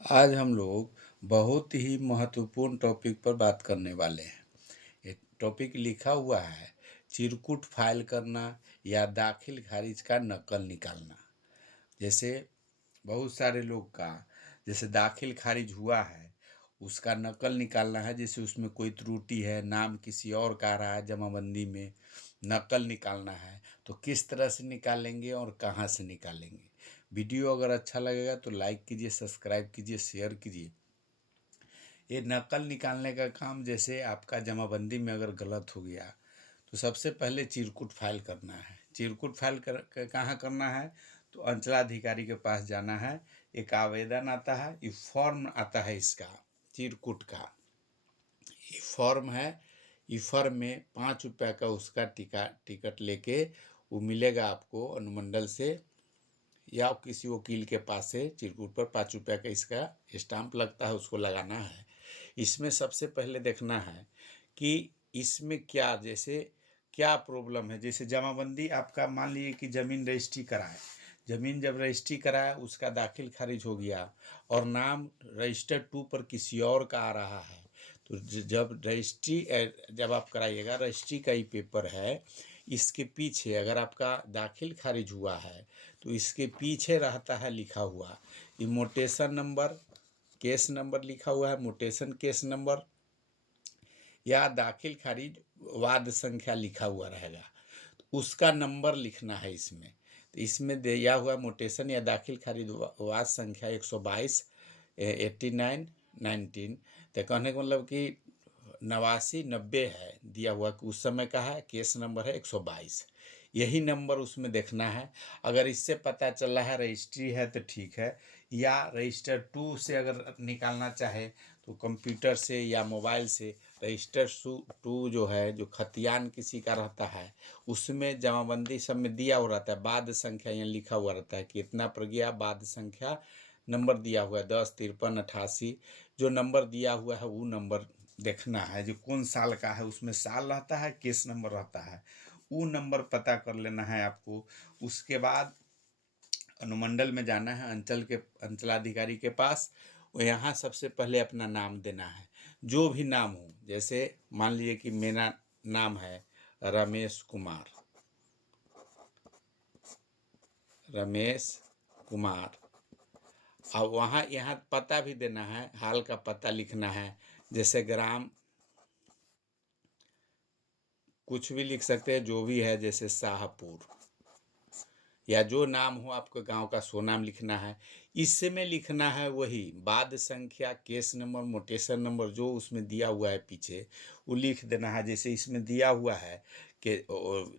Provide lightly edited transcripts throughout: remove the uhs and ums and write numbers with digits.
आज हम लोग बहुत ही महत्वपूर्ण टॉपिक पर बात करने वाले हैं। ये टॉपिक लिखा हुआ है चिरकुट फाइल करना या दाखिल खारिज का नकल निकालना। जैसे बहुत सारे लोग का जैसे दाखिल खारिज हुआ है उसका नकल निकालना है। जैसे उसमें कोई त्रुटि है, नाम किसी और का आ रहा है जमाबंदी में, नकल निकालना है तो किस तरह से निकालेंगे और कहाँ से निकालेंगे। वीडियो अगर अच्छा लगेगा तो लाइक कीजिए, सब्सक्राइब कीजिए, शेयर कीजिए। ये नकल निकालने का काम, जैसे आपका जमाबंदी में अगर गलत हो गया तो सबसे पहले चिरकुट फाइल करना है। चिरकुट फाइल कहाँ करना है तो अंचलाधिकारी के पास जाना है। एक आवेदन आता है, ये फॉर्म आता है इसका, चिरकुट का ये फॉर्म है। ये फॉर्म में 5 रुपया का उसका टिकट लेके वो मिलेगा आपको अनुमंडल से या किसी वकील के पास से। चिरकुट पर 5 रुपया का इसका स्टाम्प लगता है, उसको लगाना है। इसमें सबसे पहले देखना है कि इसमें क्या, जैसे क्या प्रॉब्लम है। जैसे जमाबंदी आपका मान लीजिए कि ज़मीन रजिस्ट्री कराए, ज़मीन जब रजिस्ट्री कराया उसका दाखिल खारिज हो गया और नाम रजिस्टर 2 पर किसी और का आ रहा है तो जब रजिस्ट्री जब आप कराइएगा, रजिस्ट्री का ही पेपर है, इसके पीछे अगर आपका दाखिल खारिज हुआ है तो इसके पीछे रहता है लिखा हुआ इमोटेशन नंबर, केस नंबर लिखा हुआ है, मोटेशन केस नंबर या दाखिल खारिज वाद संख्या लिखा हुआ रहेगा। तो उसका नंबर लिखना है इसमें। तो इसमें दिया हुआ मोटेशन या दाखिल खारिज वाद संख्या 122 89 19। तो कहने का मतलब कि 89 90 है दिया हुआ कि उस समय का है, केस नंबर है 122। यही नंबर उसमें देखना है। अगर इससे पता चला है रजिस्ट्री है तो ठीक है, या रजिस्टर 2 से अगर निकालना चाहे तो कंप्यूटर से या मोबाइल से रजिस्टर 2 जो है, जो खतियान किसी का रहता है उसमें जमाबंदी सब में दिया हुआ रहता है, बाद संख्या यहाँ लिखा हुआ रहता है कि इतना पर गया, बाद संख्या नंबर दिया हुआ है 10 53 88। जो नंबर दिया हुआ है वो नंबर देखना है, जो कौन साल का है उसमें साल रहता है, केस नंबर रहता है, वो नंबर पता कर लेना है आपको। उसके बाद अनुमंडल में जाना है, अंचलाधिकारी के पास। यहाँ सबसे पहले अपना नाम देना है, जो भी नाम हो। जैसे मान लीजिए कि मेरा नाम है रमेश कुमार, रमेश कुमार। अब वहाँ यहाँ पता भी देना है, हाल का पता लिखना है। जैसे ग्राम कुछ भी लिख सकते हैं, जो भी है, जैसे शाहपुर, या जो नाम हो आपके गांव का सो नाम लिखना है। इसमें लिखना है वही बाद संख्या, केस नंबर, मोटेशन नंबर जो उसमें दिया हुआ है पीछे, वो लिख देना है। जैसे इसमें दिया हुआ है कि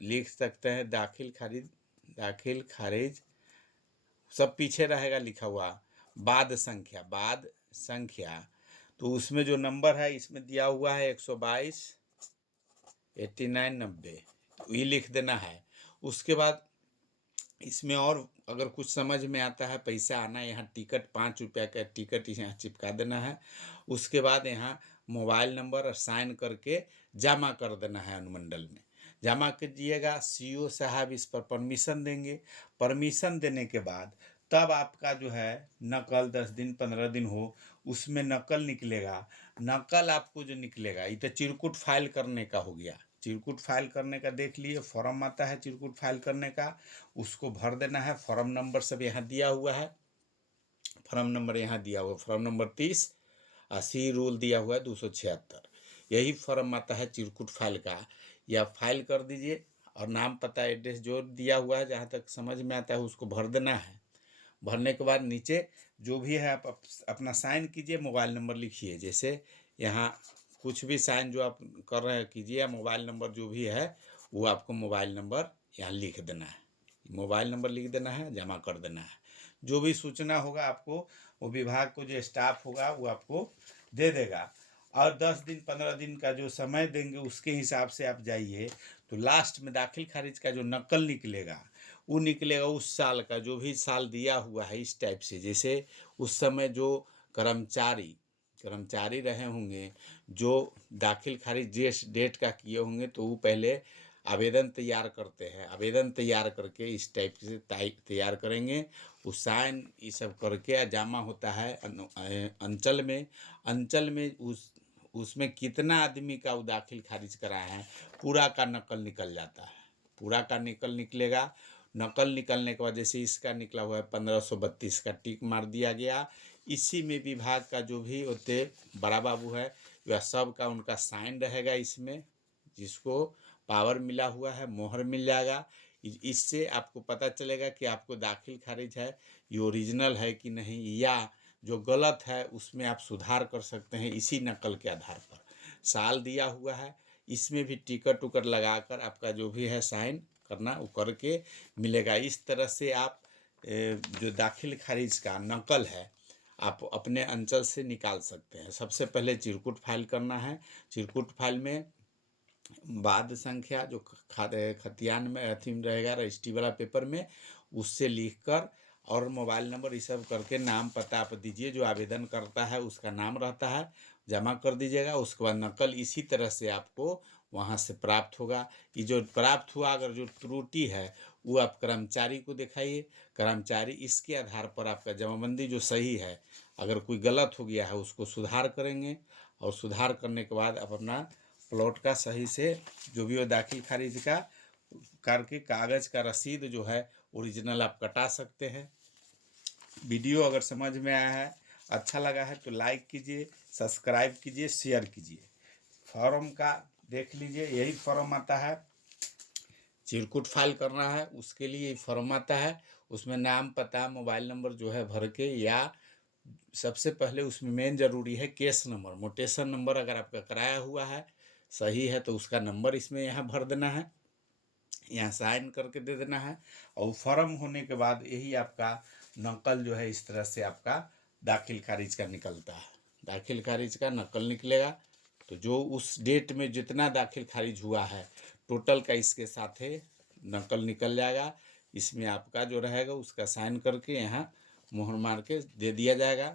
लिख सकते हैं दाखिल खारिज, दाखिल खारिज सब पीछे रहेगा लिखा हुआ, बाद संख्या, बाद संख्या। तो उसमें जो नंबर है इसमें दिया हुआ है 122 89 90, तो ये लिख देना है। उसके बाद इसमें और अगर कुछ समझ में आता है, पैसा आना, यहाँ टिकट 5 रुपया का टिकट यहाँ चिपका देना है। उसके बाद यहाँ मोबाइल नंबर और साइन करके जमा कर देना है अनुमंडल में। जमा कीजिएगा, सीओ साहब इस पर परमिशन देंगे। परमिशन देने के बाद तब आपका जो है नकल 10 दिन 15 दिन हो उसमें नकल निकलेगा। नकल आपको जो निकलेगा, ये तो चिरकुट फाइल करने का हो गया। चिरकुट फाइल करने का देख लिए, फॉर्म आता है चिरकुट फाइल करने का, उसको भर देना है। फॉर्म नंबर सब यहाँ दिया हुआ है, फॉर्म नंबर यहाँ दिया हुआ है, फॉर्म नंबर 30 80 रूल दिया हुआ है 276। यही फॉर्म आता है चिरकुट फाइल का, या फाइल कर दीजिए और नाम पता एड्रेस जो दिया हुआ है जहाँ तक समझ में आता है उसको भर देना है। भरने के बाद नीचे जो भी है आप अपना साइन कीजिए, मोबाइल नंबर लिखिए। जैसे यहाँ कुछ भी साइन जो आप कर रहे हैं कीजिए, या मोबाइल नंबर जो भी है वो आपको मोबाइल नंबर यहाँ लिख देना है। मोबाइल नंबर लिख देना है, जमा कर देना है। जो भी सूचना होगा आपको, वो विभाग को जो स्टाफ होगा वो आपको दे देगा। और 10 दिन 15 दिन का जो समय देंगे उसके हिसाब से आप जाइए। तो लास्ट में दाखिल खारिज का जो नकल निकलेगा वो निकलेगा उस साल का, जो भी साल दिया हुआ है इस टाइप से। जैसे उस समय जो कर्मचारी कर्मचारी रहे होंगे, जो दाखिल खारिज जिस डेट का किए होंगे, तो वो पहले आवेदन तैयार करते हैं। आवेदन तैयार करके इस टाइप से तैयार करेंगे। उस साइन ये सब करके जमा होता है अंचल में। अंचल में उसमें कितना आदमी का वो दाखिल खारिज कराए हैं पूरा का नकल निकल जाता है। पूरा का नकल निकलेगा। नकल निकलने के बाद जैसे इसका निकला हुआ है 1532 का टिक मार दिया गया। इसी में विभाग का जो भी होते बड़ा बाबू है वह सब का उनका साइन रहेगा इसमें, जिसको पावर मिला हुआ है मोहर मिल जाएगा। इससे आपको पता चलेगा कि आपको दाखिल खारिज है ये ओरिजिनल है कि नहीं, या जो गलत है उसमें आप सुधार कर सकते हैं इसी नकल के आधार पर। साल दिया हुआ है, इसमें भी टिकट उकट लगाकर आपका जो भी है साइन करना वो करके मिलेगा। इस तरह से आप जो दाखिल खारिज का नकल है आप अपने अंचल से निकाल सकते हैं। सबसे पहले चिरकुट फाइल करना है। चिरकुट फाइल में बाद संख्या जो खतियान में अथी में रहेगा रजिस्ट्री वाला पेपर में, उससे लिखकर और मोबाइल नंबर ये सब करके नाम पता आप दीजिए। जो आवेदन करता है उसका नाम रहता है, जमा कर दीजिएगा। उसके बाद नकल इसी तरह से आपको वहाँ से प्राप्त होगा। ये जो प्राप्त हुआ अगर जो त्रुटि है वो आप कर्मचारी को दिखाइए। कर्मचारी इसके आधार पर आपका जमाबंदी जो सही है, अगर कोई गलत हो गया है उसको सुधार करेंगे। और सुधार करने के बाद आप अपना प्लॉट का सही से जो भी हो दाखिल खारिज का करके कागज़ का रसीद जो है ओरिजिनल आप कटा सकते हैं। वीडियो अगर समझ में आया है, अच्छा लगा है तो लाइक कीजिए, सब्सक्राइब कीजिए, शेयर कीजिए। फॉर्म का देख लीजिए, यही फॉर्म आता है। चिरकुट फाइल करना है उसके लिए फॉर्म आता है। उसमें नाम पता मोबाइल नंबर जो है भर के, या सबसे पहले उसमें मेन ज़रूरी है केस नंबर, मोटेशन नंबर अगर आपका कराया हुआ है सही है तो उसका नंबर इसमें यहाँ भर देना है, यहाँ साइन करके दे देना है। और फॉर्म होने के बाद यही आपका नकल जो है इस तरह से आपका दाखिल खारिज का निकलता है। दाखिल खारिज का नकल निकलेगा तो जो उस डेट में जितना दाखिल खारिज हुआ है टोटल का इसके साथ है नकल निकल जाएगा। इसमें आपका जो रहेगा उसका साइन करके यहाँ मोहर मार के दे दिया जाएगा।